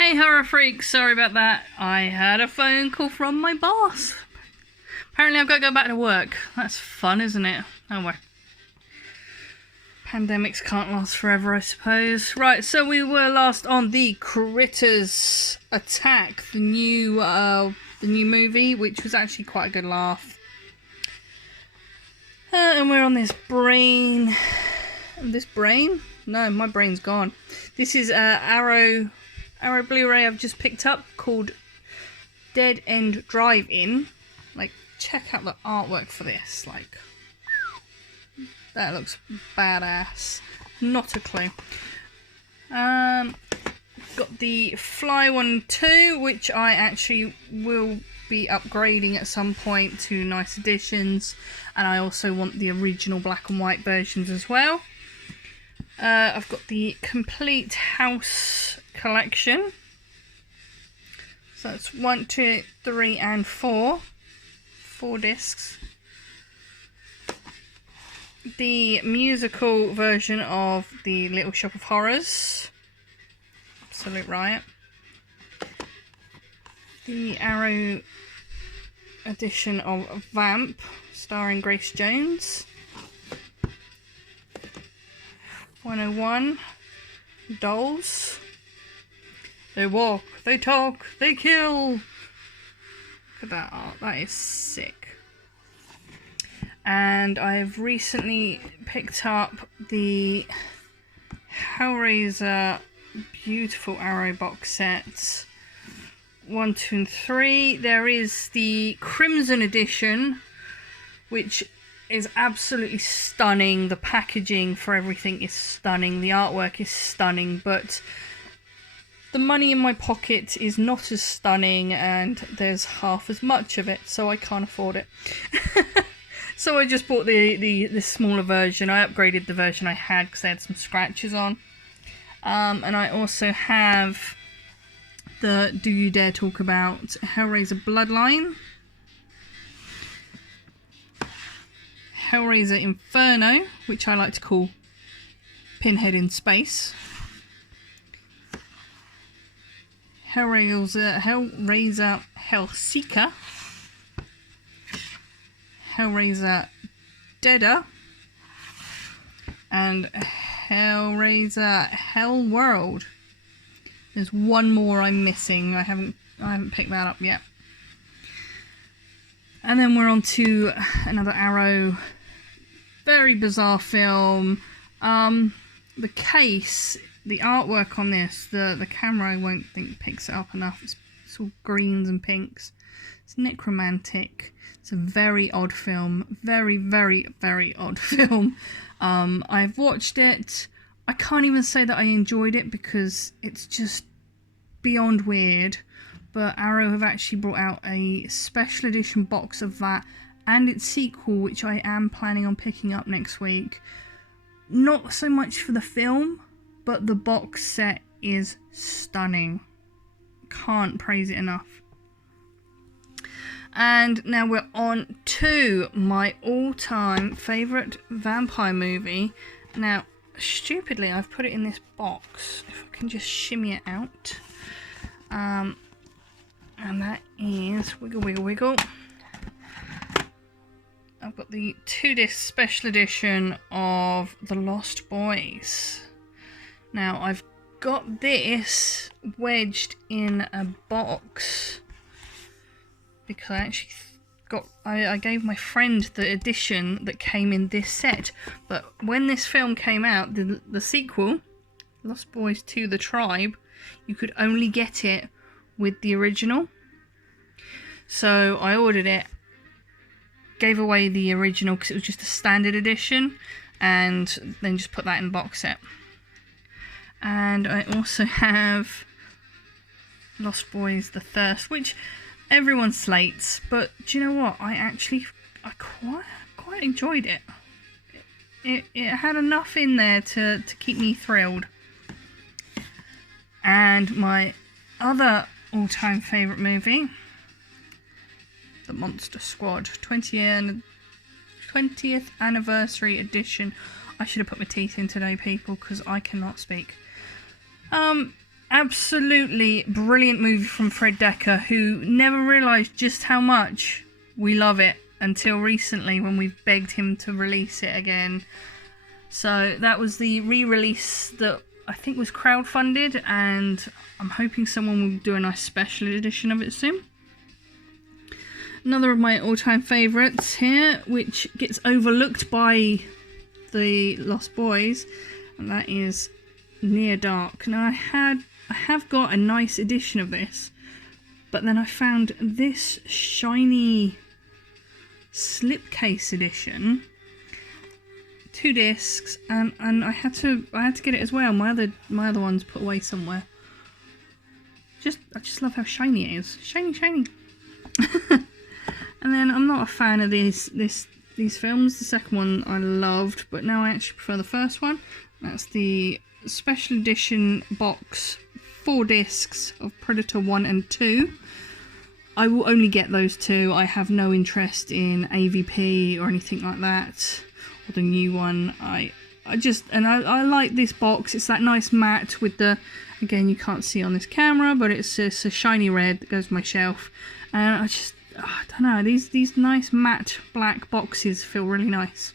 Hey horror freaks, sorry about that. I had a phone call from my boss. Apparently I've got to go back to work. That's fun, isn't it? Oh well. Pandemics can't last forever, I suppose. Right, so we were last on the Critters Attack, the new movie, which was actually quite a good laugh. And we're on this brain. This brain? No, my brain's gone. This is Arrow Blu-ray I've just picked up called Dead End Drive-In. Like, check out the artwork for this. Like, that looks badass. Not a clue. Got the Fly 1 2, which I actually will be upgrading at some point to nice editions, and I also want the original black and white versions as well. I've got the Complete House collection, so it's 1, 2, 3 and 4 discs. The musical version of the Little Shop of Horrors, absolute riot. The Arrow edition of Vamp, starring Grace Jones. 101 Dolls. They walk, they talk, they kill. Look at that art, that is sick. And I've recently picked up the Hellraiser Beautiful Arrow box sets 1, 2 and 3. There is the Crimson edition, which is absolutely stunning. The packaging for everything is stunning. The artwork is stunning, but the money in my pocket is not as stunning, and there's half as much of it, so I can't afford it. So I just bought the smaller version. I upgraded the version I had because they had some scratches on. And I also have the Do You Dare Talk About Hellraiser Bloodline, Hellraiser Inferno, which I like to call Pinhead in Space, Hellraiser Hellseeker, Hellraiser Deader, and Hellraiser Hellworld. There's one more I'm missing. I haven't picked that up yet. And then we're on to another Arrow, very bizarre film. The case, the artwork on this, the camera I won't think picks it up enough. It's all greens and pinks. It's necromantic. It's a very odd film. Very, very, very odd film. I've watched it. I can't even say that I enjoyed it because it's just beyond weird. But Arrow have actually brought out a special edition box of that and its sequel, which I am planning on picking up next week. Not so much for the film, but the box set is stunning. Can't praise it enough. And now we're on to my all-time favourite vampire movie. Now, stupidly, I've put it in this box. If I can just shimmy it out. And that is Wiggle Wiggle Wiggle. I've got the 2-disc special edition of The Lost Boys. Now, I've got this wedged in a box because I actually I gave my friend the edition that came in this set. But when this film came out, the sequel, Lost Boys 2: The Tribe, you could only get it with the original. So I ordered it, gave away the original because it was just a standard edition, and then just put that in the box set. And I also have Lost Boys: The Thirst, which everyone slates, but do you know what? I quite enjoyed it. It had enough in there to keep me thrilled. And my other all-time favourite movie, The Monster Squad, 20th anniversary edition. I should have put my teeth in today, people, because I cannot speak. absolutely brilliant movie from Fred Dekker, who never realised just how much we love it until recently when we've begged him to release it again. So that was the re-release that I think was crowdfunded, and I'm hoping someone will do a nice special edition of it soon. Another of my all-time favourites here, which gets overlooked by the Lost Boys, and that is Near Dark. Now I have got a nice edition of this, but then I found this shiny slipcase edition, 2 discs, and I had to get it as well. My other one's put away somewhere. I just love how shiny it is. Shiny. And then I'm not a fan of these films. The second one I loved, but now I actually prefer the first one. That's the special edition box, 4 discs of Predator 1 and 2. I will only get those 2. I have no interest in AVP or anything like that, or the new one. I like this box. It's that nice matte with the, again, you can't see on this camera, but it's a shiny red that goes on my shelf. And I don't know, these nice matte black boxes feel really nice.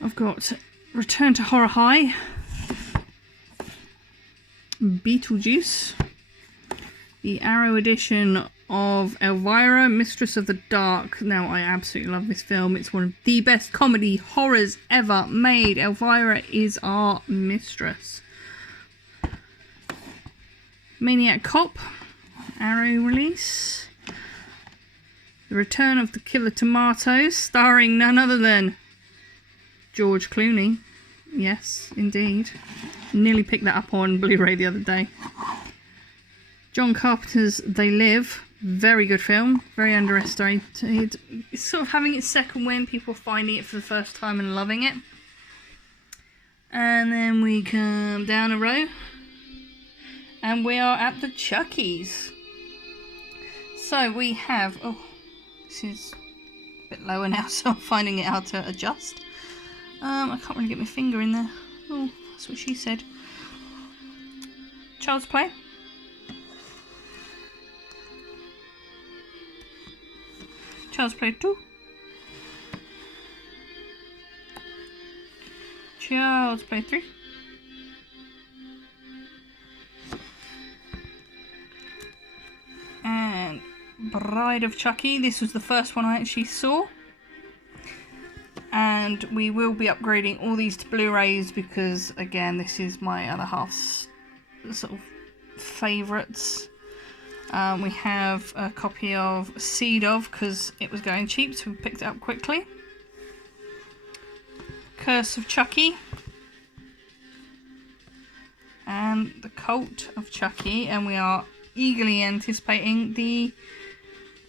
I've got Return to Horror High, Beetlejuice, the Arrow edition of Elvira, Mistress of the Dark. Now, I absolutely love this film. It's one of the best comedy horrors ever made. Elvira is our mistress. Maniac Cop, Arrow release. The Return of the Killer Tomatoes, starring none other than George Clooney. Yes, indeed. Nearly picked that up on Blu-ray the other day. John Carpenter's They Live. Very good film. Very underestimated. It's sort of having its second win. People finding it for the first time and loving it. And then we come down a row. And we are at the Chuckies. So we have... Oh, this is a bit lower now, so I'm finding it hard to adjust. I can't really get my finger in there. Oh, that's what she said. Child's Play. Child's Play 2. Child's Play 3. And Bride of Chucky. This was the first one I actually saw. And we will be upgrading all these to Blu-rays because, again, this is my other half's sort of favourites. We have a copy of Seed of, because it was going cheap, so we picked it up quickly. Curse of Chucky. And The Cult of Chucky. And we are eagerly anticipating the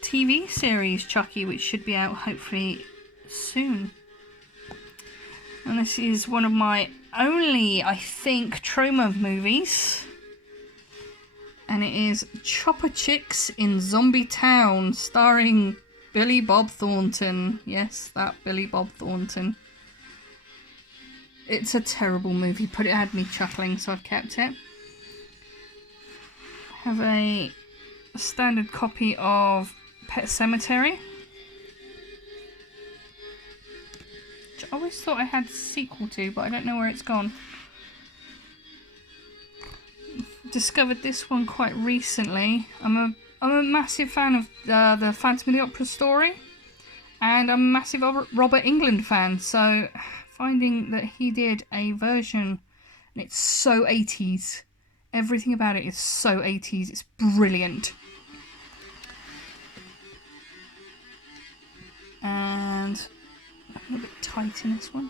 TV series Chucky, which should be out hopefully soon. And this is one of my only, I think, trauma movies. And it is Chopper Chicks in Zombie Town, starring Billy Bob Thornton. Yes, that Billy Bob Thornton. It's a terrible movie, but it had me chuckling, so I've kept it. I have a standard copy of Pet Sematary. I always thought I had a sequel to, but I don't know where it's gone. Discovered this one quite recently. I'm a massive fan of the Phantom of the Opera story, and I'm a massive Robert Englund fan, so finding that he did a version, and it's so 80s. Everything about it is so 80s. It's brilliant. And a little bit tight in this one.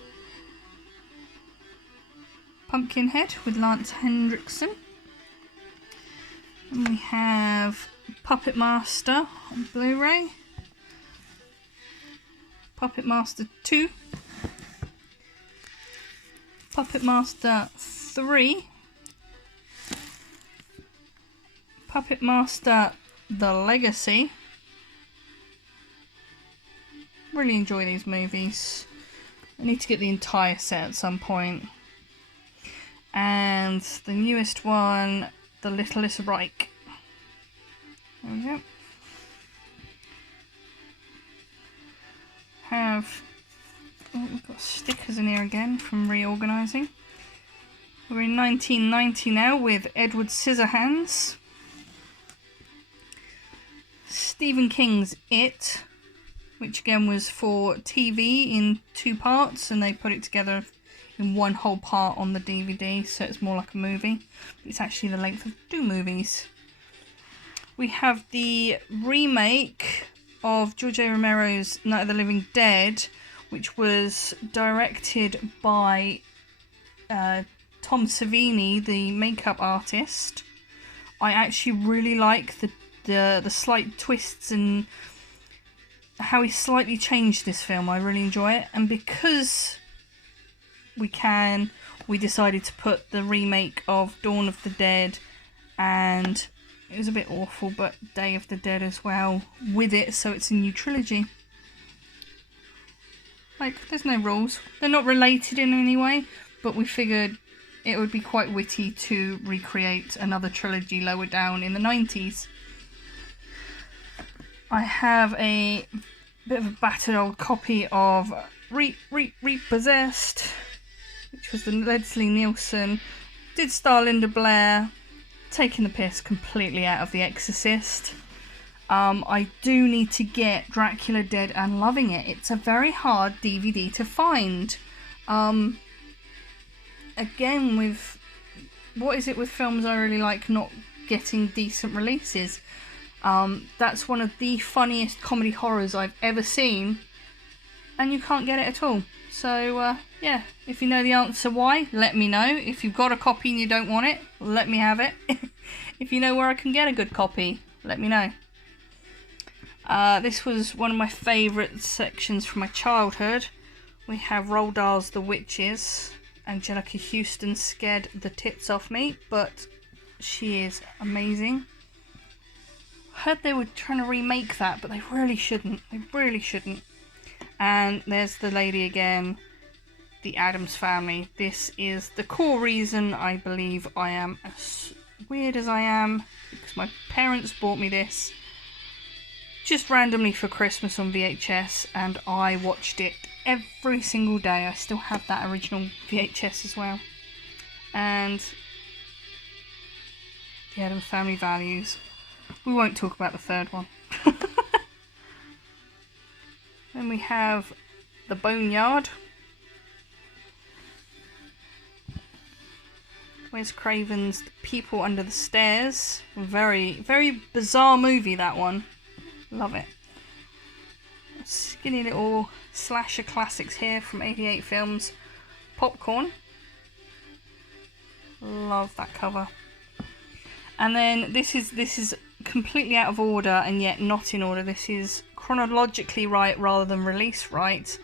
Pumpkinhead with Lance Hendrickson. And we have Puppet Master on Blu-ray. Puppet Master 2. Puppet Master 3. Puppet Master The Legacy. Really enjoy these movies. I need to get the entire set at some point. and the newest one, The Little Little Reich. There we go. We've got stickers in here again from reorganising. We're in 1990 now with Edward Scissorhands. Stephen King's It, which again was for TV in 2 parts, and they put it together in one whole part on the DVD, so it's more like a movie. It's actually the length of 2 movies. We have the remake of George A. Romero's Night of the Living Dead, which was directed by Tom Savini, the makeup artist. I actually really like the slight twists and how he slightly changed this film. I really enjoy it, and because we decided to put the remake of Dawn of the Dead, and it was a bit awful, but Day of the Dead as well with it, so it's a new trilogy. Like, there's no rules. They're not related in any way, but we figured it would be quite witty to recreate another trilogy lower down in the 90s. I have a bit of a battered old copy of Repossessed, which was the Leslie Nielsen, did star Linda Blair, taking the piss completely out of The Exorcist. I do need to get Dracula Dead and Loving It. It's a very hard DVD to find. Again, with what is it with films I really like not getting decent releases? That's one of the funniest comedy horrors I've ever seen, and you can't get it at all. So yeah, if you know the answer why, let me know. If you've got a copy and you don't want it, let me have it. If you know where I can get a good copy, let me know. This was one of my favourite sections from my childhood. We have Roald Dahl's The Witches. Angelica Houston scared the tits off me, but she is amazing. Heard they were trying to remake that, but they really shouldn't. They really shouldn't. And there's the lady again, The Addams Family. This is the core reason I believe I am as weird as I am, because my parents bought me this just randomly for Christmas on VHS, and I watched it every single day. I still have that original VHS as well. And The Addams Family Values. We won't talk about the third one. Then we have The Boneyard. Wes Craven's The People Under the Stairs. Very, very bizarre movie, that one. Love it. Skinny little slasher classics here from 88 Films. Popcorn. Love that cover. And then this is completely out of order and yet not in order. This is chronologically right rather than release right.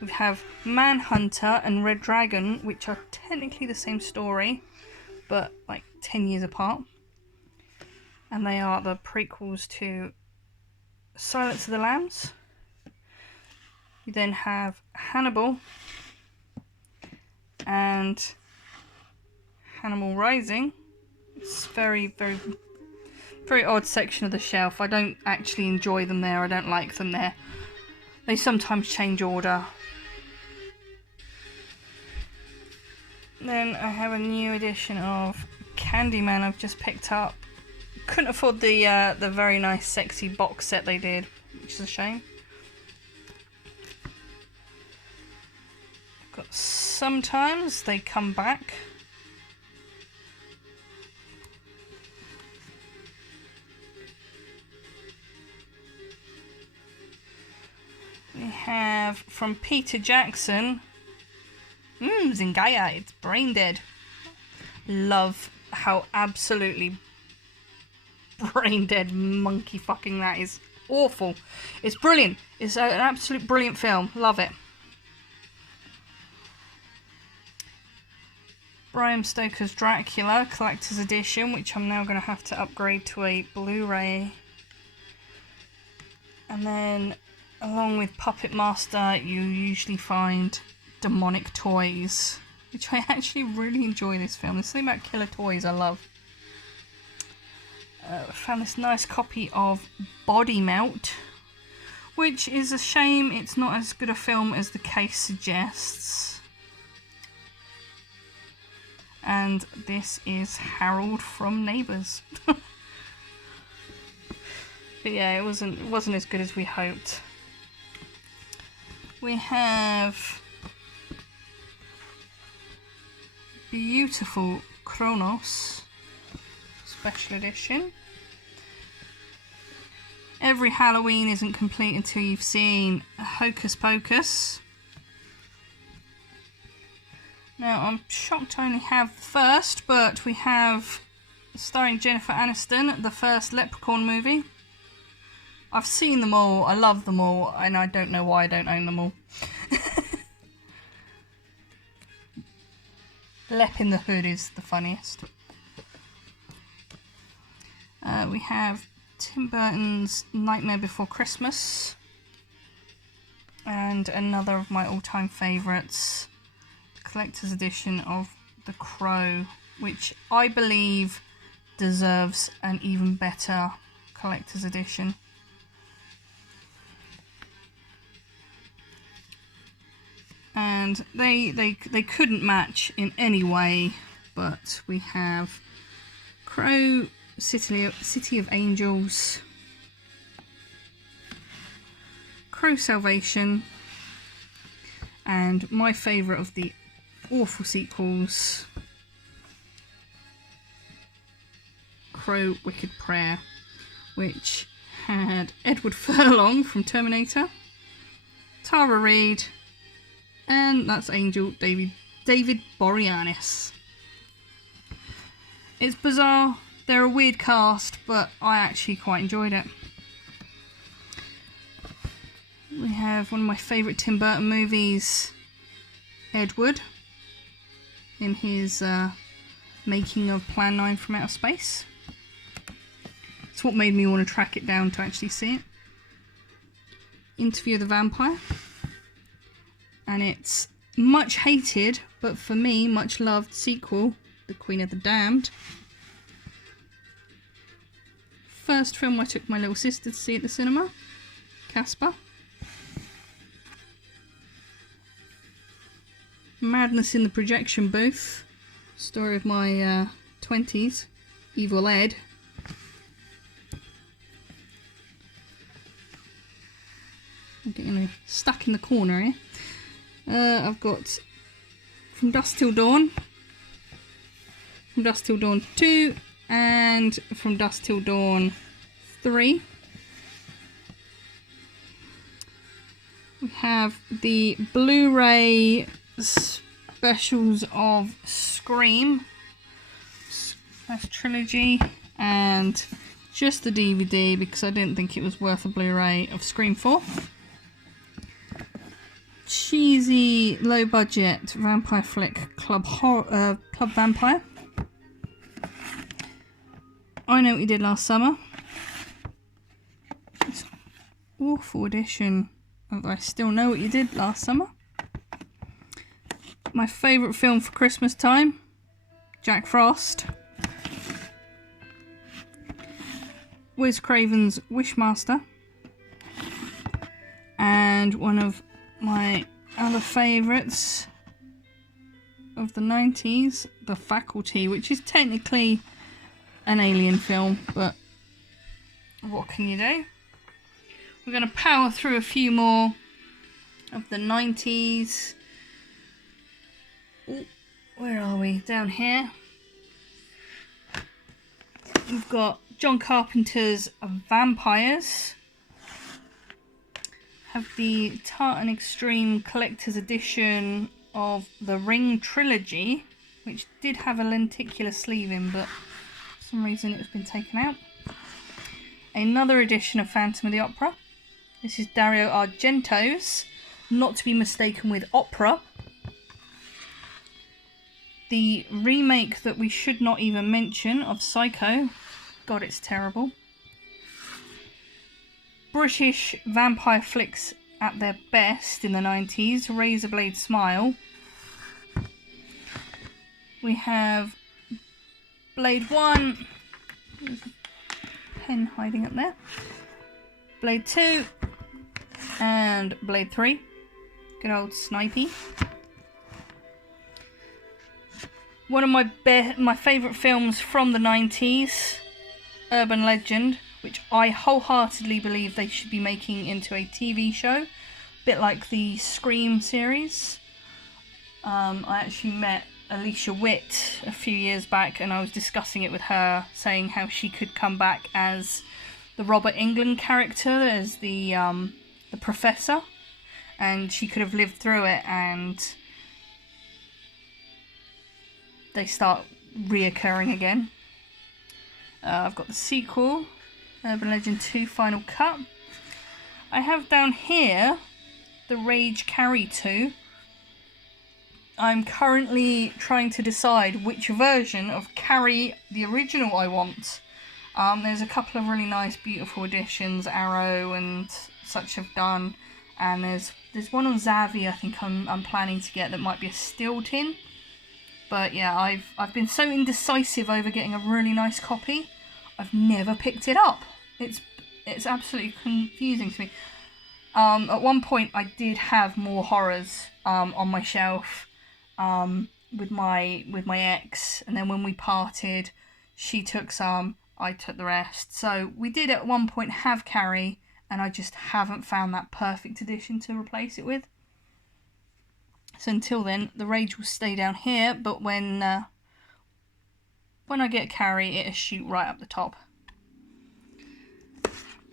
We have Manhunter and Red Dragon, which are technically the same story, but like 10 years apart. And they are the prequels to Silence of the Lambs. You then have Hannibal and Hannibal Rising. It's very, very, very odd section of the shelf. I don't actually enjoy them there. I don't like them there. They sometimes change order. Then I have a new edition of Candyman I've just picked up. Couldn't afford the very nice sexy box set they did, which is a shame. Got Sometimes They Come Back. We have from Peter Jackson, Zingaya, it's Brain Dead. Love how absolutely brain dead monkey fucking that is. Awful. It's brilliant. It's an absolute brilliant film. Love it. Bram Stoker's Dracula Collector's Edition, which I'm now going to have to upgrade to a Blu-ray. And then along with Puppet Master, you usually find Demonic Toys. which I actually really enjoy this film. There's something about killer toys I love. I found this nice copy of Body Melt, which is a shame it's not as good a film as the case suggests. And this is Harold from Neighbours. But yeah, it wasn't as good as we hoped. We have beautiful Kronos special edition. Every Halloween isn't complete until you've seen Hocus Pocus. Now, I'm shocked I only have the first, but we have, starring Jennifer Aniston, the first Leprechaun movie. I've seen them all, I love them all, and I don't know why I don't own them all. Lep in the Hood is the funniest. We have Tim Burton's Nightmare Before Christmas, and another of my all-time favourites, the collector's edition of The Crow, which I believe deserves an even better collector's edition. And they couldn't match in any way, but we have Crow, City of Angels, Crow Salvation, and my favourite of the awful sequels, Crow Wicked Prayer, which had Edward Furlong from Terminator, Tara Reid, and that's Angel David Boreanaz. It's bizarre. They're a weird cast, but I actually quite enjoyed it. We have one of my favourite Tim Burton movies, Ed Wood, in his making of Plan 9 from Outer Space. It's what made me want to track it down to actually see it. Interview of the Vampire. And its much hated, but for me, much loved sequel, The Queen of the Damned. First film I took my little sister to see at the cinema, Casper. Madness in the Projection Booth, story of my 20s, Evil Ed. I'm getting stuck in the corner here. I've got From Dusk Till Dawn, From Dusk Till Dawn 2, and From Dusk Till Dawn 3. We have the Blu-ray specials of Scream, that's trilogy, and just the DVD because I didn't think it was worth a Blu-ray of Scream 4. Cheesy, low-budget vampire flick Club Vampire. I Know What You Did Last Summer. This awful edition of I Still Know What You Did Last Summer. My favourite film for Christmas time, Jack Frost. Wes Craven's Wishmaster. And one of my other favourites of the 90s, The Faculty, which is technically an alien film, but what can you do? We're going to power through a few more of the 90s. Ooh, where are we? Down here. We've got John Carpenter's Vampires. Have the Tartan Extreme Collector's Edition of the Ring Trilogy, which did have a lenticular sleeving, but for some reason it's been taken out. Another edition of Phantom of the Opera. This is Dario Argento's, not to be mistaken with Opera. The remake that we should not even mention of Psycho. God, it's terrible. British vampire flicks at their best in the 90s, Razorblade Smile. We have Blade 1. There's a pen hiding up there. Blade 2. And Blade 3. Good old Snipey. One of my favourite films from the 90s, Urban Legend, which I wholeheartedly believe they should be making into a TV show, a bit like the Scream series. I actually met Alicia Witt a few years back, and I was discussing it with her, saying how she could come back as the Robert Englund character, as the professor, and she could have lived through it, and they start reoccurring again. I've got the sequel, Urban Legend 2 Final Cut. I have down here the Rage Carrie 2. I'm currently trying to decide which version of Carrie, the original, I want. There's a couple of really nice, beautiful editions, Arrow and such have done, and there's one on Zavvi I think I'm planning to get that might be a steel tin. But yeah, I've been so indecisive over getting a really nice copy. I've never picked it up. It's absolutely confusing to me. At one point, I did have more horrors on my shelf with my ex, and then when we parted, she took some, I took the rest. So we did at one point have Carrie, and I just haven't found that perfect edition to replace it with. So until then, the Rage will stay down here, but when I get Carrie, it'll shoot right up the top.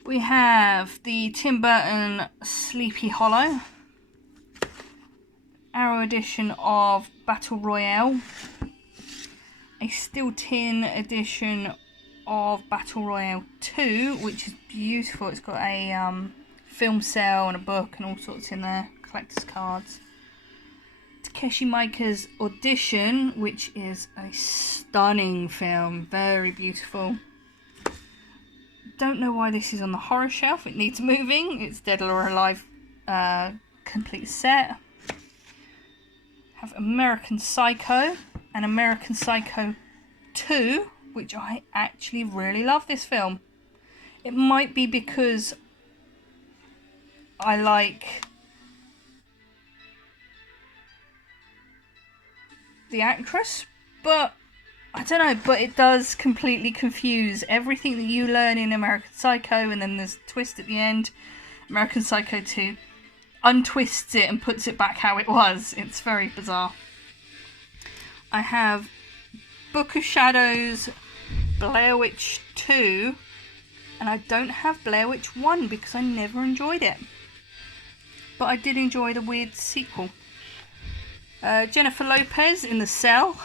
We have the Tim Burton Sleepy Hollow, Arrow edition of Battle Royale, a steel tin edition of Battle Royale 2, which is beautiful. It's got a film cell and a book and all sorts in there, collector's cards. Takeshi Miike's Audition, which is a stunning film, very beautiful. Don't know why this is on the horror shelf, it needs moving. It's Dead or Alive complete set. Have American Psycho and American Psycho 2, which I actually really love this film. It might be because I like the actress, but I don't know, but it does completely confuse everything that you learn in American Psycho, and then there's a twist at the end. American Psycho 2 untwists it and puts it back how it was. It's very bizarre. I have Book of Shadows, Blair Witch 2, and I don't have Blair Witch 1 because I never enjoyed it. But I did enjoy the weird sequel. Jennifer Lopez in The Cell.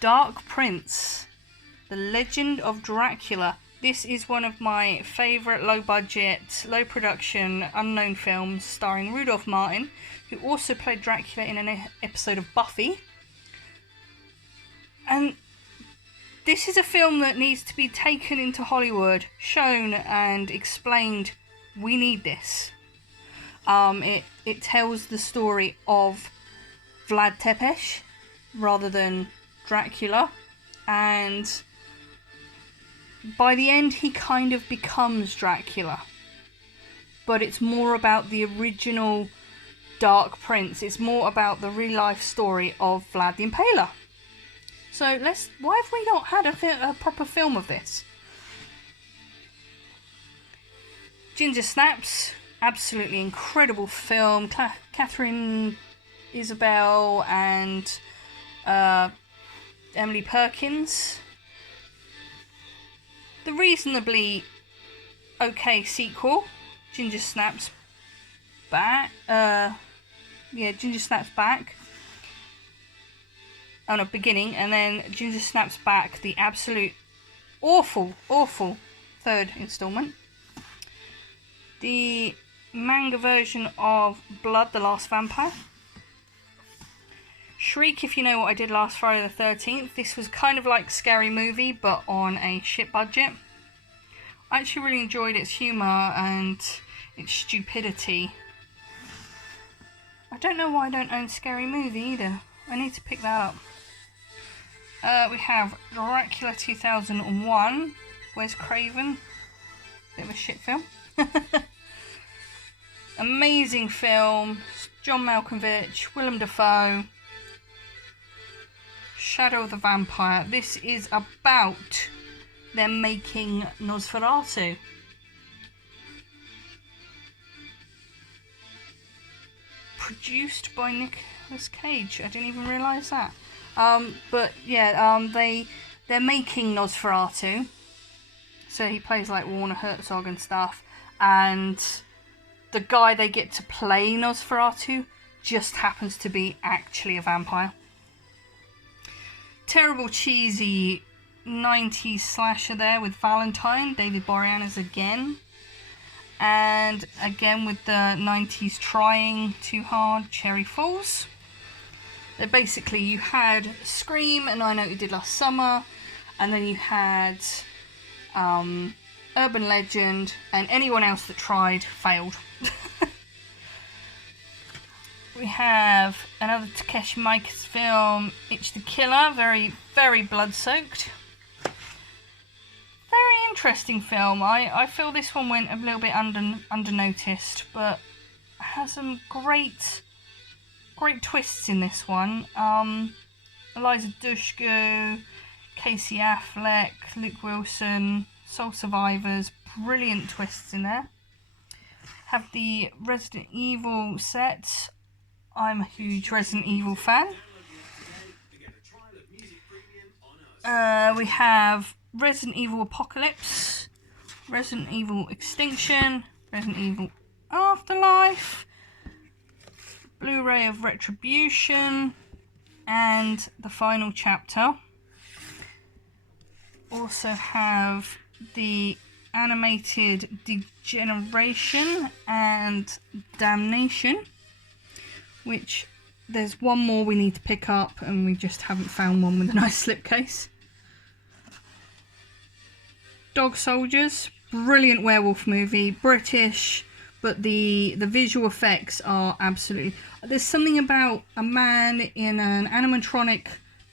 Dark Prince, The Legend of Dracula. This is one of my favourite low budget, low production, unknown films starring Rudolph Martin, who also played Dracula in an episode of Buffy. And this is a film that needs to be taken into Hollywood, shown and explained. We need this. It tells the story of Vlad Tepes rather than Dracula, and by the end he kind of becomes Dracula, but it's more about the original Dark Prince. It's more about the real life story of Vlad the Impaler. So why have we not had a proper film of this? Ginger Snaps, absolutely incredible film. Catherine Isabelle and Emily Perkins. The reasonably okay sequel, Ginger Snaps Back. Ginger Snaps Back. Oh no, beginning, and then Ginger Snaps Back, the absolute awful third installment. The manga version of Blood, the Last Vampire. Shriek, if you know what I did last Friday the 13th. This was kind of like Scary Movie, but on a shit budget. I actually really enjoyed its humour and its stupidity. I don't know why I don't own Scary Movie either. I need to pick that up. We have Dracula 2001. Wes Craven. Bit of a shit film. Amazing film. John Malkovich, Willem Dafoe. Shadow of the Vampire. This is about them making Nosferatu. Produced by Nicolas Cage. I didn't even realise that. But yeah, they're making Nosferatu. So he plays like Werner Herzog and stuff. And the guy they get to play Nosferatu just happens to be actually a vampire. Terrible cheesy 90s slasher there with Valentine, David Boreanaz again. And again with the 90s trying too hard, Cherry Falls. That basically you had Scream and I Know What You Did Last Summer, and then you had Urban Legend, and anyone else that tried failed. We have another Takeshi Miike's film, Itch the Killer, very, very blood-soaked. Very interesting film. I feel this one went a little bit under-noticed, but has some great twists in this one. Eliza Dushku, Casey Affleck, Luke Wilson, Soul Survivors, brilliant twists in there. Have the Resident Evil set. I'm a huge Resident Evil fan. We have Resident Evil Apocalypse, Resident Evil Extinction, Resident Evil Afterlife, Blu-ray of Retribution, and the final chapter. Also have the animated Degeneration and Damnation, which there's one more we need to pick up and we just haven't found one with a nice slipcase. Dog Soldiers, brilliant werewolf movie, British, but the visual effects are absolutely... There's something about a man in an animatronic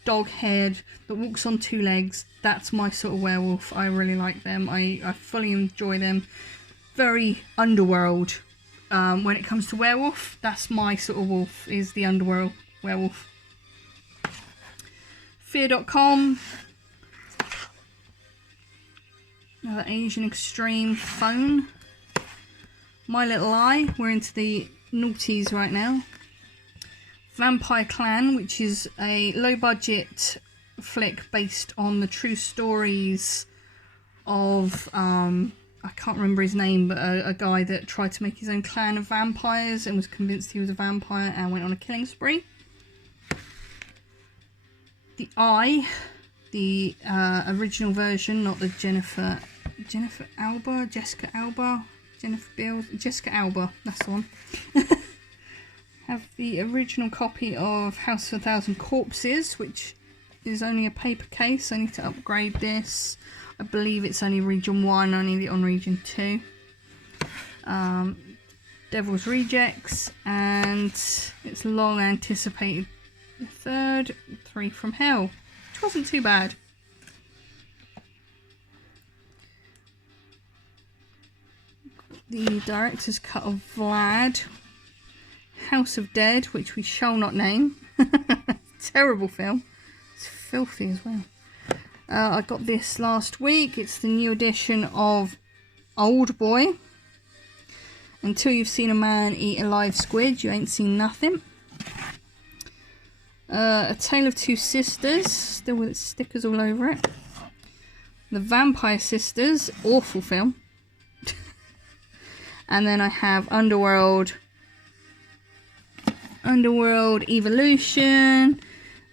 dog head that walks on two legs. That's my sort of werewolf. I really like them. I fully enjoy them. Very underworld. When it comes to werewolf, that's my sort of wolf, is the underworld werewolf. Fear.com. Another Asian Extreme phone. My Little Eye. We're into the noughties right now. Vampire Clan, which is a low-budget flick based on the true stories of... I can't remember his name, but a guy that tried to make his own clan of vampires and was convinced he was a vampire and went on a killing spree. The Eye, the original version, not the Jessica Alba, Jessica Alba, that's the one. Have the original copy of House of a Thousand Corpses, which is only a paper case. I need to upgrade this. I believe it's only region 1, I need it on region 2. Devil's Rejects, and it's long anticipated the third, 3 from Hell, which wasn't too bad. The director's cut of Vlad, House of Dead, which we shall not name. Terrible film. It's filthy as well. I got this last week. It's the new edition of Old Boy. Until you've seen a man eat a live squid, you ain't seen nothing. A Tale of Two Sisters, still with its stickers all over it. The Vampire Sisters, awful film. And then I have Underworld Evolution,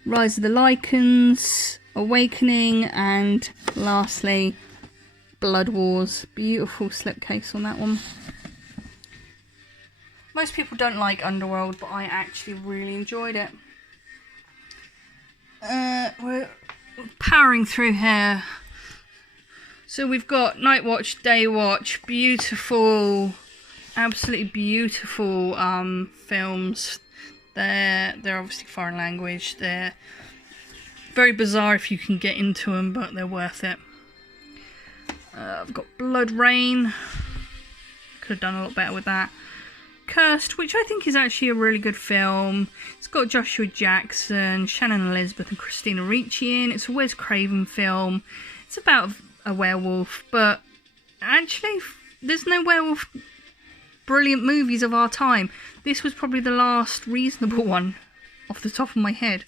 Rise of the Lycans, Awakening, and lastly Blood Wars. Beautiful slipcase on that one. Most people don't like Underworld, but I actually really enjoyed it. We're powering through here. So we've got Night Watch, Day Watch, beautiful, absolutely beautiful films. They're obviously foreign language. They're very bizarre if you can get into them, but they're worth it. I've got Blood Rain. Could have done a lot better with that. Cursed, which I think is actually a really good film. It's got Joshua Jackson, Shannon Elizabeth and Christina Ricci in. It's a Wes Craven film. It's about a werewolf, but actually there's no werewolf brilliant movies of our time. This was probably the last reasonable one off the top of my head.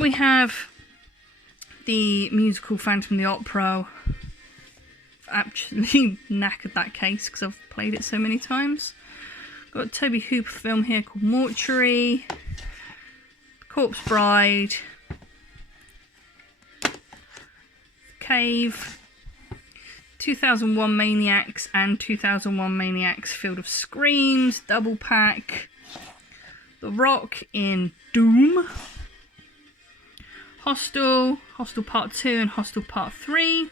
We have the musical Phantom of the Opera. I've actually knackered that case because I've played it so many times. Got a Toby Hooper film here called Mortuary, Corpse Bride, Cave, 2001 Maniacs and 2001 Maniacs Field of Screams, double pack, The Rock in Doom, Hostel, Hostel Part 2 and Hostel Part 3. I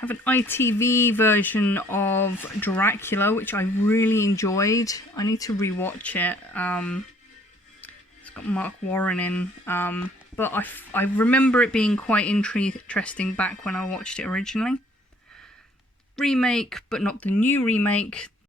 have an ITV version of Dracula, which I really enjoyed. I need to rewatch it. It's got Mark Warren in, but I remember it being quite interesting back when I watched it originally. Remake, but not the new remake,